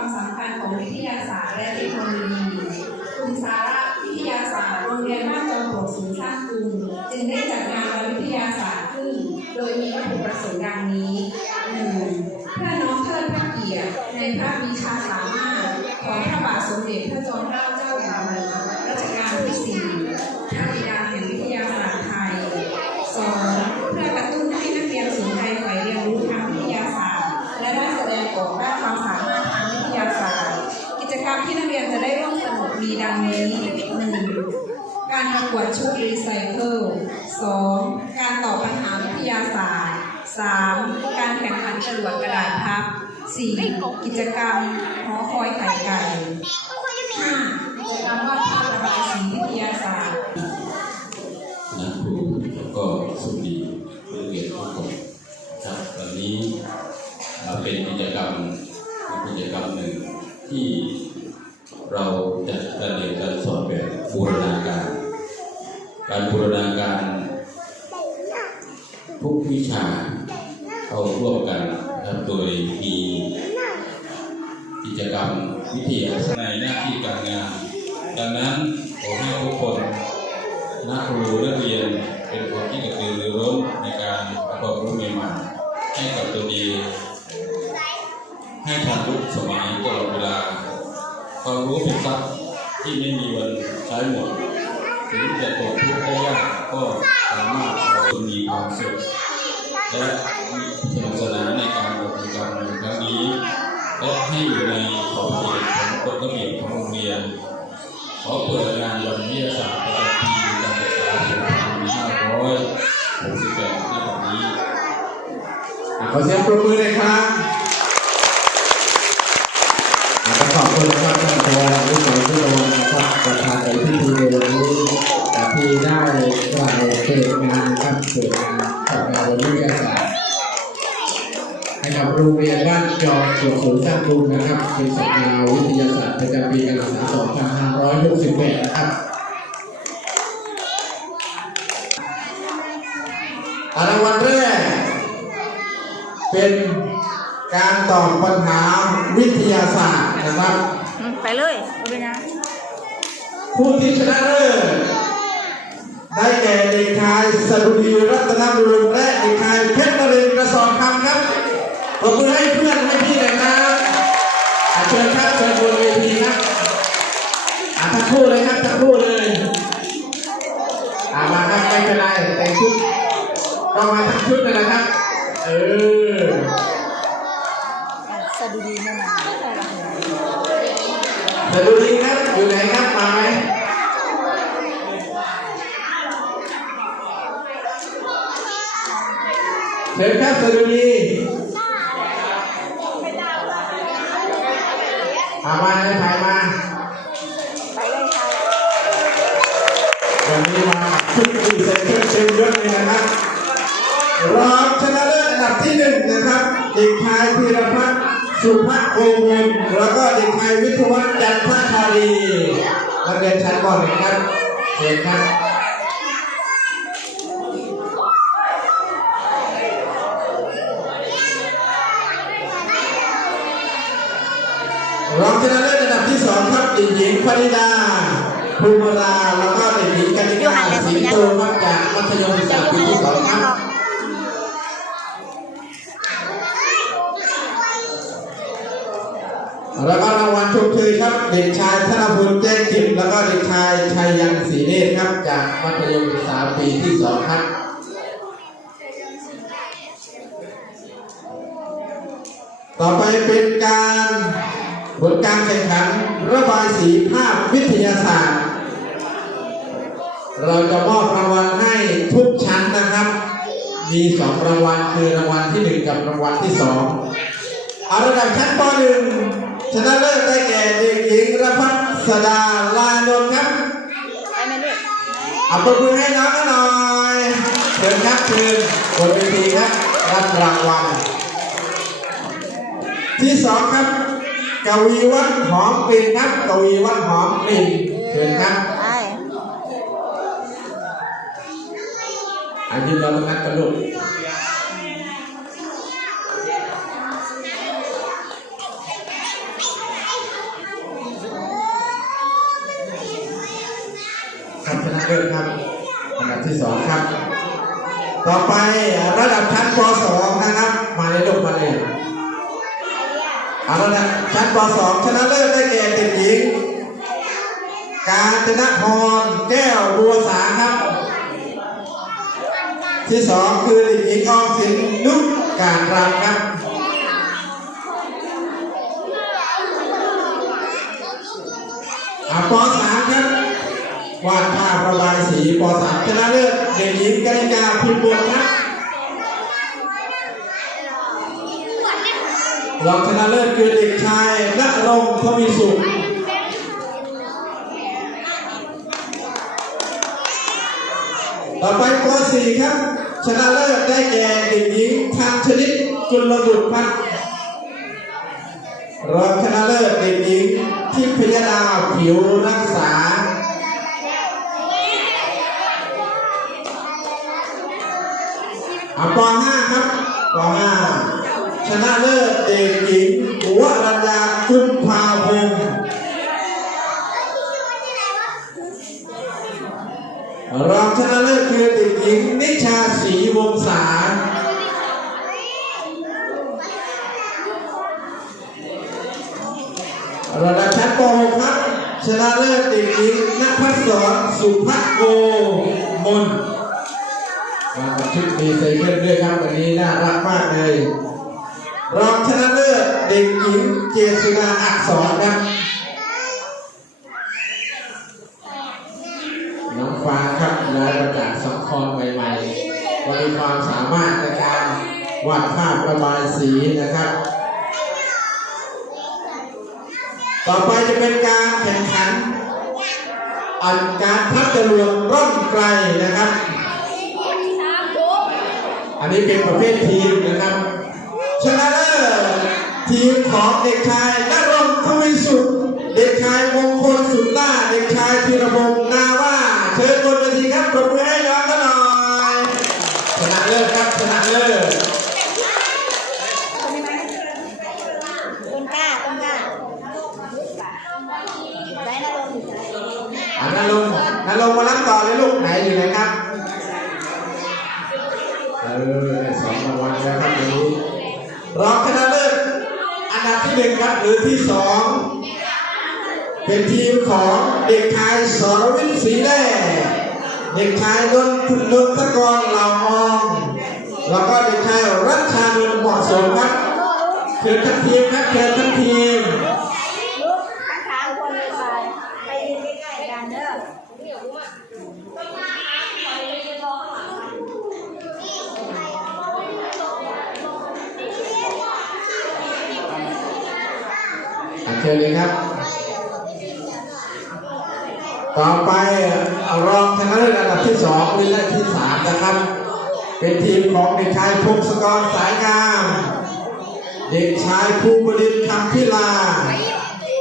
ความสำคัญของวิทยาศาสตร์และเทคโนโลยีคุณสาระวิทยาศาสตร์โรงเรียนบ้านจอมปลวกศูนย์สร้างกรุงจึงได้จัดงานวันวิทยาศาสตร์ขึ้น โดยมีวัตถุประสงค์ดังนี้หนึ่งเพื่อน้อมเทิดพระเกียรติในพระวิชาสามารถของพระบาทสมเด็จพระจอมเกล้าเจ้าอยู่หัวรัชกาลที่สี่ เรียนจะได้ร่วมสนุกมีดังนี้หนึ่งการประกวดชุดรีไซเคิลสองการตอบปัญหาวิทยาศาสตร์สามการแข่งขันจรวดกระดาษพับสี่กิจกรรมหอคอยไข่ไก่ห้ากิจกรรมวาดภาพระบายสีวิทยาศาสตร์นะครูแล้วก็สุดีนักเรียนทุกคนครับตอนนี้เป็นกิจกรรมกิจกรรมหนึ่งที่ เราจะการเรียนการสอนแบบบูรณาการ การบูรณาการ ทุกวิชาเข้าร่วมกันครับโดยมีกิจกรรมวิทยาศาสตร์ในหน้าที่การงาน ดังนั้นขอให้ทุกคนนักครูนักเรียนเป็นคนที่กระตือรือร้นในการประกอบรู้ใหม่ๆให้กับตัวเองให้ทันยุคสมัยตลอดเวลา ความรู้เป็นทรัพย์ที่ไม่มีวันใช้หมดถึงจะตกทุกข์ได้ยากก็สามารถเอามีความสุขและมีสนุกสนานในการปฏิบัติในครั้งนี้และให้อยู่ในขอบเขตของกฎระเบียบของโรงเรียนขอเปิดงานวันวิทยาศาสตร์ประจำปีการศึกษา2568ในวันนี้ขอเสียงปรบมือเลยครับ จอมปลวกศูนย์สร้างกรุงนะครับเป็นสัปดาห์วิทยาศาสตร์ประจำปีการศึกษา2568นะครับรางวัลแรก เป็นการตอบปัญหาวิทยาศาสตร์นะครับอืมไปเลยเอาไปนะผู้ที่ชนะเลิศได้แก่เด็กชายสรุดีรัตนบุรุษและเด็กชายเพชรนรินทร์กระสอบคำครับ ปรบมือให้เพื่อนให้พี่หน่อยนะเชิญครับเชิญบนเวทีครับอะทั้งคู่เลยครับทั้งคู่เลยอะมาครับไม่เป็นไรแต่งชุดก็มาทั้งชุดเลยนะครับ เออสะดุดีนะสรุดีครับอยู่ไหนครับมาไหมเชิญครับสรุดี สุภโกมลแล้วก็เด็กชายวิทยวัฒน์จันทชาลีนักเรียนชั้นป .1 ครับเชิญครับรองชนะเลิศอันดับที่สองครับหญิงฟริดาภูมิรา แล้วก็รางวัลชมเชยครับ เด็กชายธนพลแจ้งจิตแล้วก็เด็กชายชัยยันศรีเนตรครับ จากมัธยมศึกษาปีที่สองครับต่อไปเป็นการผลการแข่งขันระบายสีภาพวิทยาศาสตร์ เราจะมอบรางวัลให้ทุกชั้นนะครับ มีสองรางวัลคือรางวัลที่หนึ่งกับรางวัลที่สองเอาระดับชั้นป .1 ชนะเลิศได้แก่เด็กหญิงรพัฒสดาลานนท์ครับไปไหมลูกเอาปรบมือให้น้องกันหน่อยเชิญครับเชิญบนเวทีครับรับรางวัลที่สองครับกวีวัฒน์หอมกลิ่นครับกวีวัฒน์หอมกลิ่นเชิญครับไปอายืนรอตรงนั้นกันลูก ชนะเลิศครับอันดับที่สองครับ ต่อไประดับชั้นป .2 นะครับ มาในลูกมาเลยเอาละนะชั้นป .2 ชนะเลิศได้แก่เด็กหญิง การชนะพรแก้วบัวสาครับ ที่สองคือเด็กหญิงออมสินนุกการรำครับอาป .3 ครับ วาดภาพระบายสีป .3 ชนะเลิศเด็กหญิงกนิกาพิมพ์บุตรครับรองชนะเลิศคือเด็กชายณรงค์ทวีสุขต่อไปป .4 ครับ ชนะเลิศได้แก่เด็กหญิงทันชนิดจุลบุตรครับรองชนะเลิศเด็กหญิงทิพยดาผิวรักษา อะป .5 ครับป .5 ชนะเลิศเด็กหญิงหัวรัญญากุมภาพงศ์รองชนะเลิศคือเด็กหญิงนิชาศรีวงศาระดับชั้นป .6 ครับชนะเลิศเด็กหญิงณภัสสรสุภโกมล มาชุดมีไซเคิลด้วยครับวันนี้น่ารักมากเลยรองชนะเลิศเด็กหญิงเจสุนาอักษรครับน้องฟ้าครับลายประกาศสังครใหม่ๆวันมีความสามารถในการวาดภาพระบายสีนะครับ ต่อไปจะเป็นการแข่งขันอันการพับจรวดร่อนไกลนะครับ นนี้เป็นประเภททีมนะครับชนะเลิศทีมของเด็กชายนรงค์ทวีสุขเด็กชายมงคลสุดล่า เด็กชายธีรพงศ์นาว่า เชิญบนเวทีครับปรบมือให้น้องกันหน่อยชนะเลิศครับชนะเลิศต้นกล้าต้นกล้าได้นะลงอันนั้นลงนั้นลงมารับต่อเลยลูกไหนอยู่ไหนครับ หรับหรือที่สองเป็นทีมของเด็กชายสรวิทย์ศรีแดงเด็กชายนนทุนนนทกรเหล่ามอง แล้วก็เด็กชายรัชชานนท์เหมาะสมครับเชิญทั้งทีมครับเชิญทั้งทีม ลุกข้างๆคนเลยไปไปยืนใกล้ๆกันเด้อ อะเชิญเลยครับ ต่อไปรองชนะเลิศอันดับที่สองหรืออันดับที่สามนะครับ เป็นทีมของเด็กชายพงศกรสายงาม เด็กชายภูบดินคำพิลา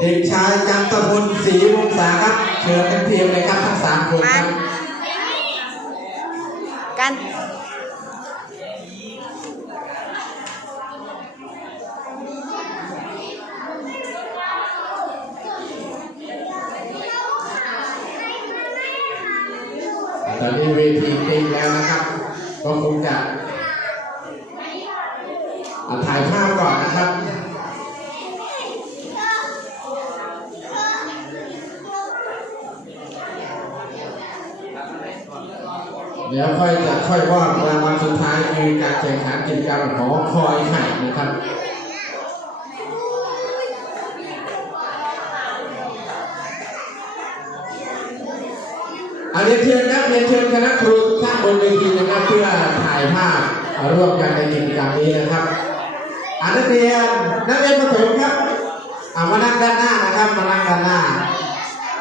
เด็กชายกันตพลศรีวงศาครับ เชิญทั้งทีมเลยครับทั้งสามคนครับ กัน ตอนนี้เวทีเต็มแล้วนะครับ ก็คงจะถ่ายภาพก่อนนะครับเดี๋ยวค่อยจะค่อยว่ารางวัลสุดท้ายคือการแข่งขันกิจกรรมของคอยไข่นะครับอันนี้เชิญครับเรียนเชิญ คณะครูท่านบนเวทีนะครับเพื่อถ่ายภาพร่วมกันในกิจกรรมนี้นะครับอานักเรียนนักเรียนประถมครับอ่ามานั่งด้านหน้านะครับมานั่งด้านหน้า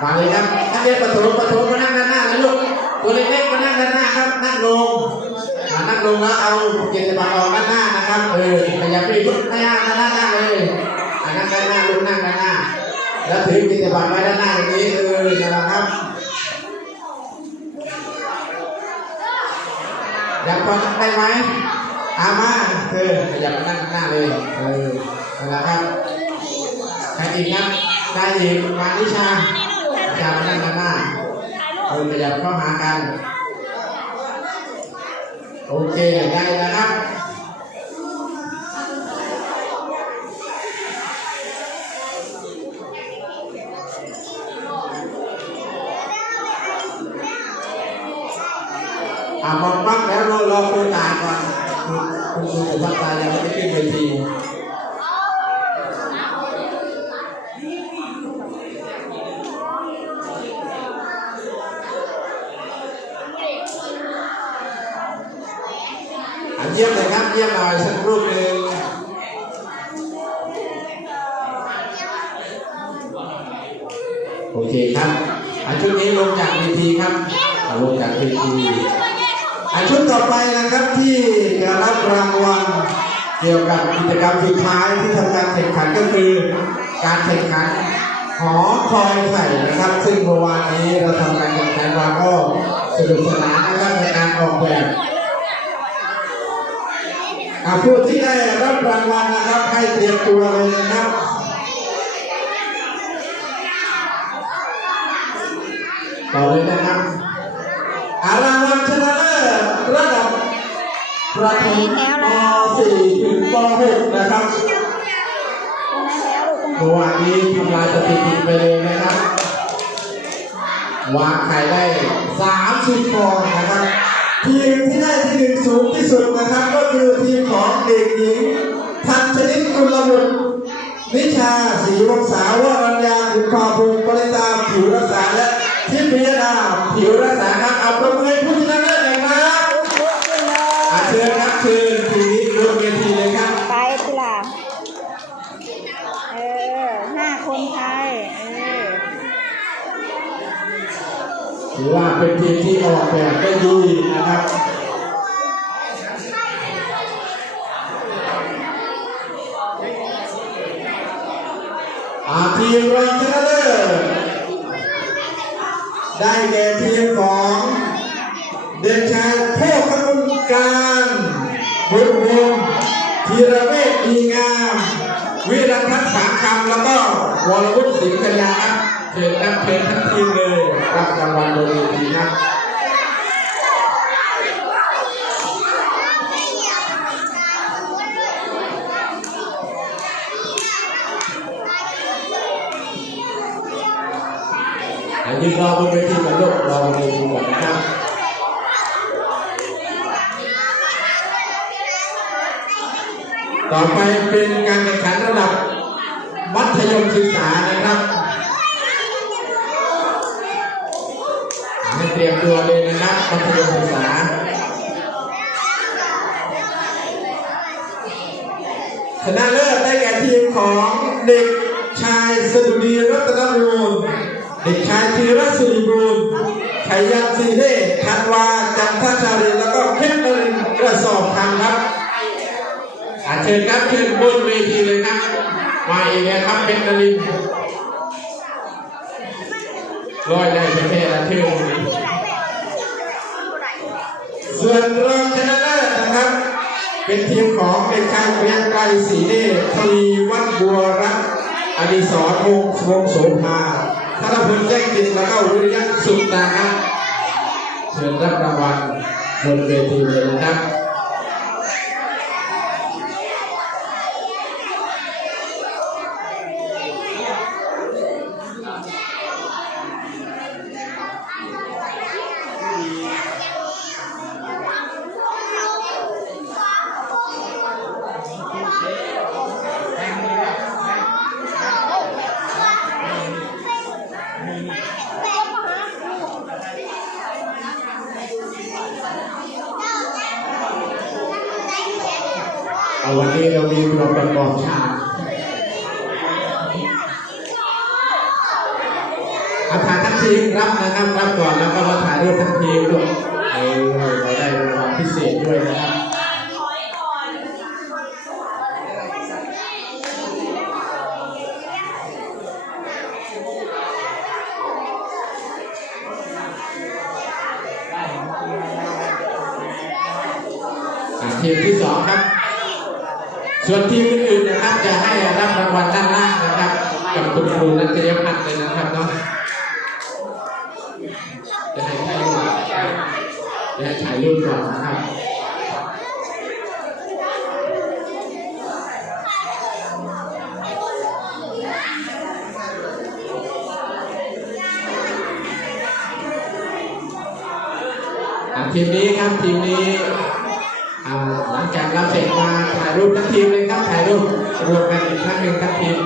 มาเลยครับนักเรียนประถมประถมมานั่งด้านหน้าเลยลูกตัวเล็กๆมานั่งด้านหน้าครับนั่งลงนั่งลงแล้วเอาเกียรติบัตรออกด้านหน้านะครับเออขยับไปพุทธหน้าด้านหน้าด้านหน้าเลยอ่านั่งด้านหน้าลูกนั่งด้านหน้า แล้วถือเกียรติบัตรไว้ด้านหน้าอย่างนี้เออนะครับ อยากฟังได้ไหมอามาเอออยากนั่งหน้าเลย เออนะครับใครอีกครับได้อีกมานิชาอยากนั่งหน้าเออขยับเข้าหากัน โอเค ได้แล้วครับ อะมองปั๊บแล้วรอรอคุณตาก่อนคุณคุณคุณสุภัตายังไม่ได้ขึ้นเวทีอะเยี่ยมเลยครับเยี่ยมหน่อยสักรูปหนึ่งโอเคครับอันชุดนี้ลงจากเวทีครับลงจากเวที ชุดต่อไปนะครับที่จะรับรางวัลเกี่ยวกับกิจกรรมสุดท้ายที่ทำการแข่งขันก็คือ การแข่งขันหอคอยไข่นะครับ ซึ่งเมื่อวานนี้เราทำการแข่งขันมาก็สนุกสนานนะครับในการออกแบบผู้ที่ได้รับรางวัลนะครับให้เตรียมตัวเลยนะครับต่อเลยนะครับอารางวัลชนะเลิศ ระดับประถมป .4 ถึงป .6 นะครับตรงหวลูกตรงไหนเมื่อวานนี้ทำลายสถิติไปเลยนะครับวางไข่ได้ 30ฟองนะครับ ทีมที่ได้ที่หนึ่งสูงที่สุดนะครับ ก็คือทีมของเด็กหญิงทันชนิดกุลบุตรนิชาศรีวงศาวรัญญาคุณพาภูมิปริตาผิวรักษาและทิพยดาผิวรักษาครับเอาประมือให้ผู้ชนะ ถือว่าเป็นทีมที่ออกแบบได้ดีนะครับอาทีมรองชนะเลิศได้แก่ทีมของเด็กชายโพคกุลการบุญวงศ์ธีระเวชดีงาม วิรันทัศน์สามคำแล้วก็วรวุฒิสิงห์กัญญาครับ เชิญครับเชิญทั้งทีมเลยรับรางวัลโดยเวทีครับอันรอบนเวทีกันลูกรอบนเวทีก่อนนะครับต่อไปเป็นการแข่งขันระดับมัธยมศึกษานะครับ ให้เตรียมตัวเลยนะครับมัธยมศึกษา ชนะเลิศได้แก่ทีมของ เด็กชายสดุดีรัตนบูรณ์เด็กชายธีรสุริบูรณ์ชัยยันสีเดชธันวาจันทชารินแล้วก็เพชรนรินกระสอบคำครับอาเชิญครับเชิญบนเวทีเลยครับมาเองนะครับเพชรนรินร้อยได้ประเทศละเที่ยวส่วนรอ เป็นทีมของเด็กชายเรียงไกรศรีเดชทวีวัฒน์บัวรัตน์อดิศรวงศ์วงโสภาธนพลแจ้งจิตแล้วก็วิริยะสุตาครับเชิญรับรางวัลบนเวทีเลยนะครับ วันนี้เรามีเราประกอบฉากอาถ่ายทั้งทีมรับนะครับรับก่อนแล้วก็มาถ่ายรูปทั้งทีมด้วยเออเราได้รางวัลพิเศษด้วยนะครับทีมที่สองครับ ส่วนทีมอื่นๆนะครับจะให้รับรางวัลด้านล่างนะครับ กับคุณครูนัทยพัฒน์เลยนะครับเนาะจะให้และถ่ายรูปก่อนนะครับทีมนี้ครับทีมนี้ จากรับเสร็จมาถ่ายรูปทั้งทีมเลยครับถ่ายรูปรวมกันอีกครั้งหนึ่งทั้งทีม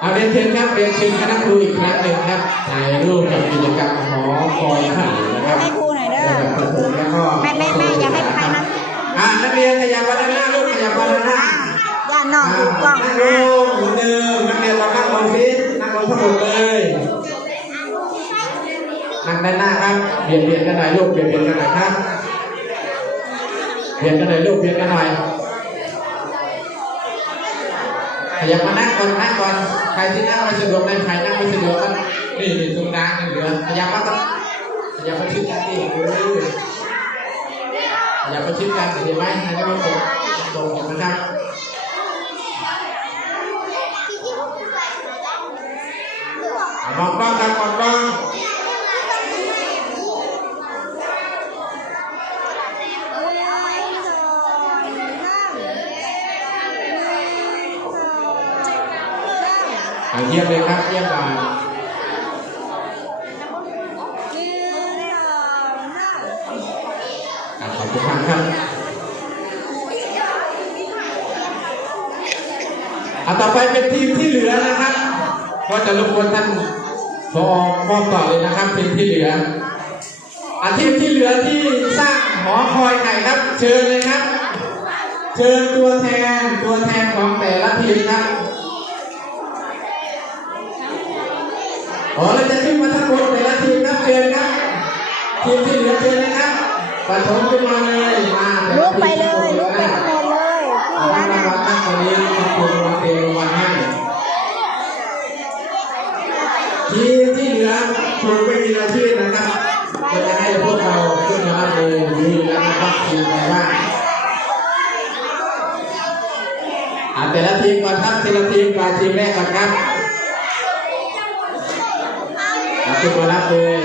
เอาเรียนเชิญครับเรียนเชิญคณะครูอีกครั้งหนึ่งครับถ่ายรูปกับกิจกรรมหอคอยถ่ายนะครับให้ครูหน่อยเด้อระดับประถมแล้วก็แม่แม่แม่อย่าให้ใครนะอ่านักเรียนขยับมาด้านหน้าลูกขยับมาด้านหน้าย่าน้องถูกกล้อง นั่ง นะ ลงเหมือนเดิมนักเรียนเรานั่งลงสินั่งลงทั้งหมดเลยนั่งด้านหน้าครับ เบียดเบียดกันหน่อยลูกเบียดเบียดกันหน่อยครับเบียดกันหน่อยลูกเบียดกันหน่อยขยับมานั่งก่อนนั่งก่อนใครที่นั่งไม่สะดวกนั่งใครนั่งไม่สะดวกก็นี่นี่ตรงกลางนี่เหลือขยับมาก่อนขยับมาชิดกันดิเออขยับมาชิดกันเห็นไหมให้ได้ไม่ตกตกนะครับมองกล้องครับมองกล้อง เยี่ยมเลยครับ เยี่ยมเลยอะขอบคุณครับครับอะต่อไปเป็นทีมที่เหลือนะครับ ก็จะรบกวนท่านพอมอบต่อเลยนะครับทีมที่เหลืออาทีมที่เหลือที่สร้างหอคอยไข่ครับ เชิญเลยครับ เชิญตัวแทนตัวแทนของแต่ละทีมครับ อ๋อเราจะขึ้นมาทั้งหมดแต่ละทีมครับเชิญครับทีมที่เหลือเชิญนนะครับปฐมขึ้นมาเลยมาลุกไปเลยลุกไปนะข้างบนเลยเอาพี่รางนะวัลตั้งตรงนี้ขอบคุณรางวัลเตรมางวัลให้ทีมที่เหลือคงไม่มีรายชื่อนะครับก็จะให้พวกเราขึ้นมาเลยดูแล้วนะครับทีมไหนบ้างอะแต่ละทีมก่อนครับทีละทีมก่อนทีมแรกก่อนครับ เอาขึ้นมารับเลย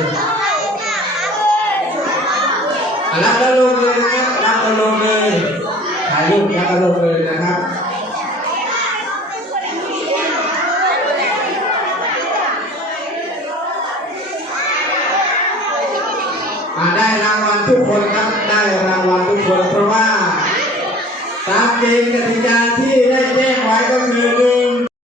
รักแล้วลงเลยนะครับรักแล้วลงเลยถ่ายรูปแล้วก็ลงเลยนะครับ